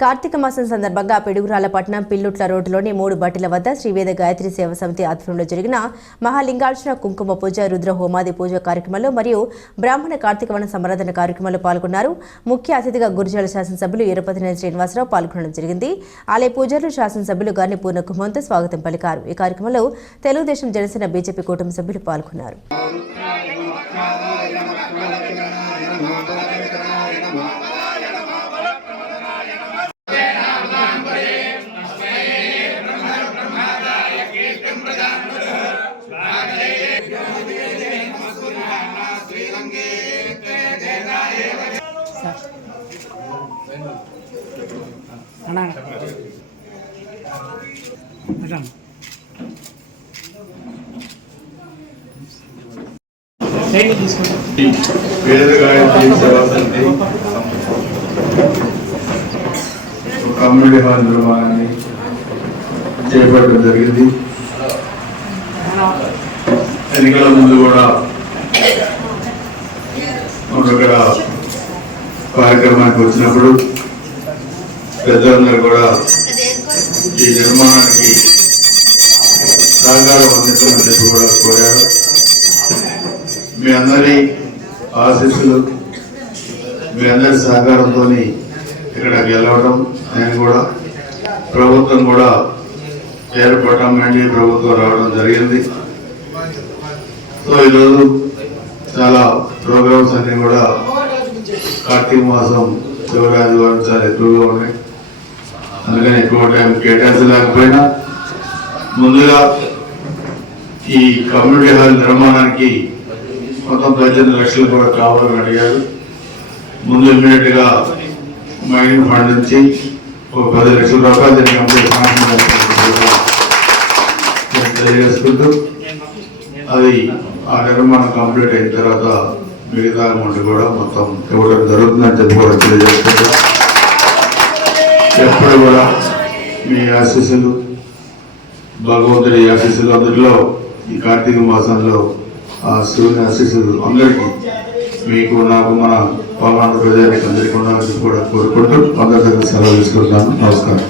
కార్తీక మాసం సందర్భంగా పిడుగురాలపట్నం పిల్లుట్ల రోడ్డులోని మూడు బట్టిల వద్ద శ్రీవేద గాయత్రి సేవ సమితి ఆధ్వర్యంలో జరిగిన మహాలింగార్చన కుంకుమ పూజ రుద్ర హోమాది పూజ కార్యక్రమంలో మరియు బ్రాహ్మణ కార్తీక వన సంబరాధన కార్యక్రమంలో పాల్గొన్నారు ముఖ్య అతిథిగా గురిజాల శాసనసభ్యులు ఈరపతినేని శ్రీనివాసరావు పాల్గొనడం జరిగింది ఆలయ పూజారులు శాసనసభ్యులు గారిని పూర్ణ స్వాగతం పలికారు ఈ కార్యక్రమంలో తెలుగుదేశం జనసేన బీజేపీ కూటమి సభ్యులు పాల్గొన్నారు అన్నా మేడం కమ్యూనిటీ హాల్ నిర్మాణాన్ని చేపట్టడం జరిగింది ఎన్నికల ముందు కూడా మనకు ఇక్కడ కార్యక్రమానికి వచ్చినప్పుడు పెద్దలందరూ కూడా ఈ నిర్మాణానికి సహకారం అందించమని చెప్పి కూడా కోరారు. మీ అందరి ఆశీస్సులు మీ అందరి సహకారంతో ఇక్కడ గెలవడం నేను కూడా ప్రభుత్వం కూడా ఏర్పడటం ఎన్డీ ప్రభుత్వం రావడం జరిగింది. సో ఈరోజు చాలా ప్రోగ్రామ్స్ అన్ని కూడా కార్తీక మాసం చివరి ఆదివారం చాలా ఎక్కువగా ఉన్నాయి. అందుకని ఎక్కువ టైం కేటాయించలేకపోయినా ముందుగా ఈ కమ్యూనిటీ హాల్ నిర్మాణానికి మొత్తం పద్దెనిమిది లక్షలు కూడా కావాలని అడిగారు. ముందు ఇమ్మీడియట్ మైండ్ మైనింగ్ ఫండ్ నుంచి ఒక పది లక్షల రూపాయలు దీన్ని కంప్లీట్ తెలియజేసుకుంటూ అది ఆ నిర్మాణం కంప్లీట్ అయిన తర్వాత మిగతా అమౌంట్ కూడా మొత్తం ఇవ్వడం జరుగుతుందని చెప్పి కూడా తెలియజేసుకుంటూ ఎప్పుడు కూడా మీ ఆశీస్సులు భగవంతుడి ఆశీస్సులు అందులో ఈ కార్తీక మాసంలో ఆ శివుని ఆశీస్సులు అందరికీ మీకు నాకు మన పవనాంధ్ర ప్రజానికి అందరికీ ఉండాలని కూడా కోరుకుంటూ అందరి దగ్గర సెలవు తీసుకుంటాను నమస్కారం.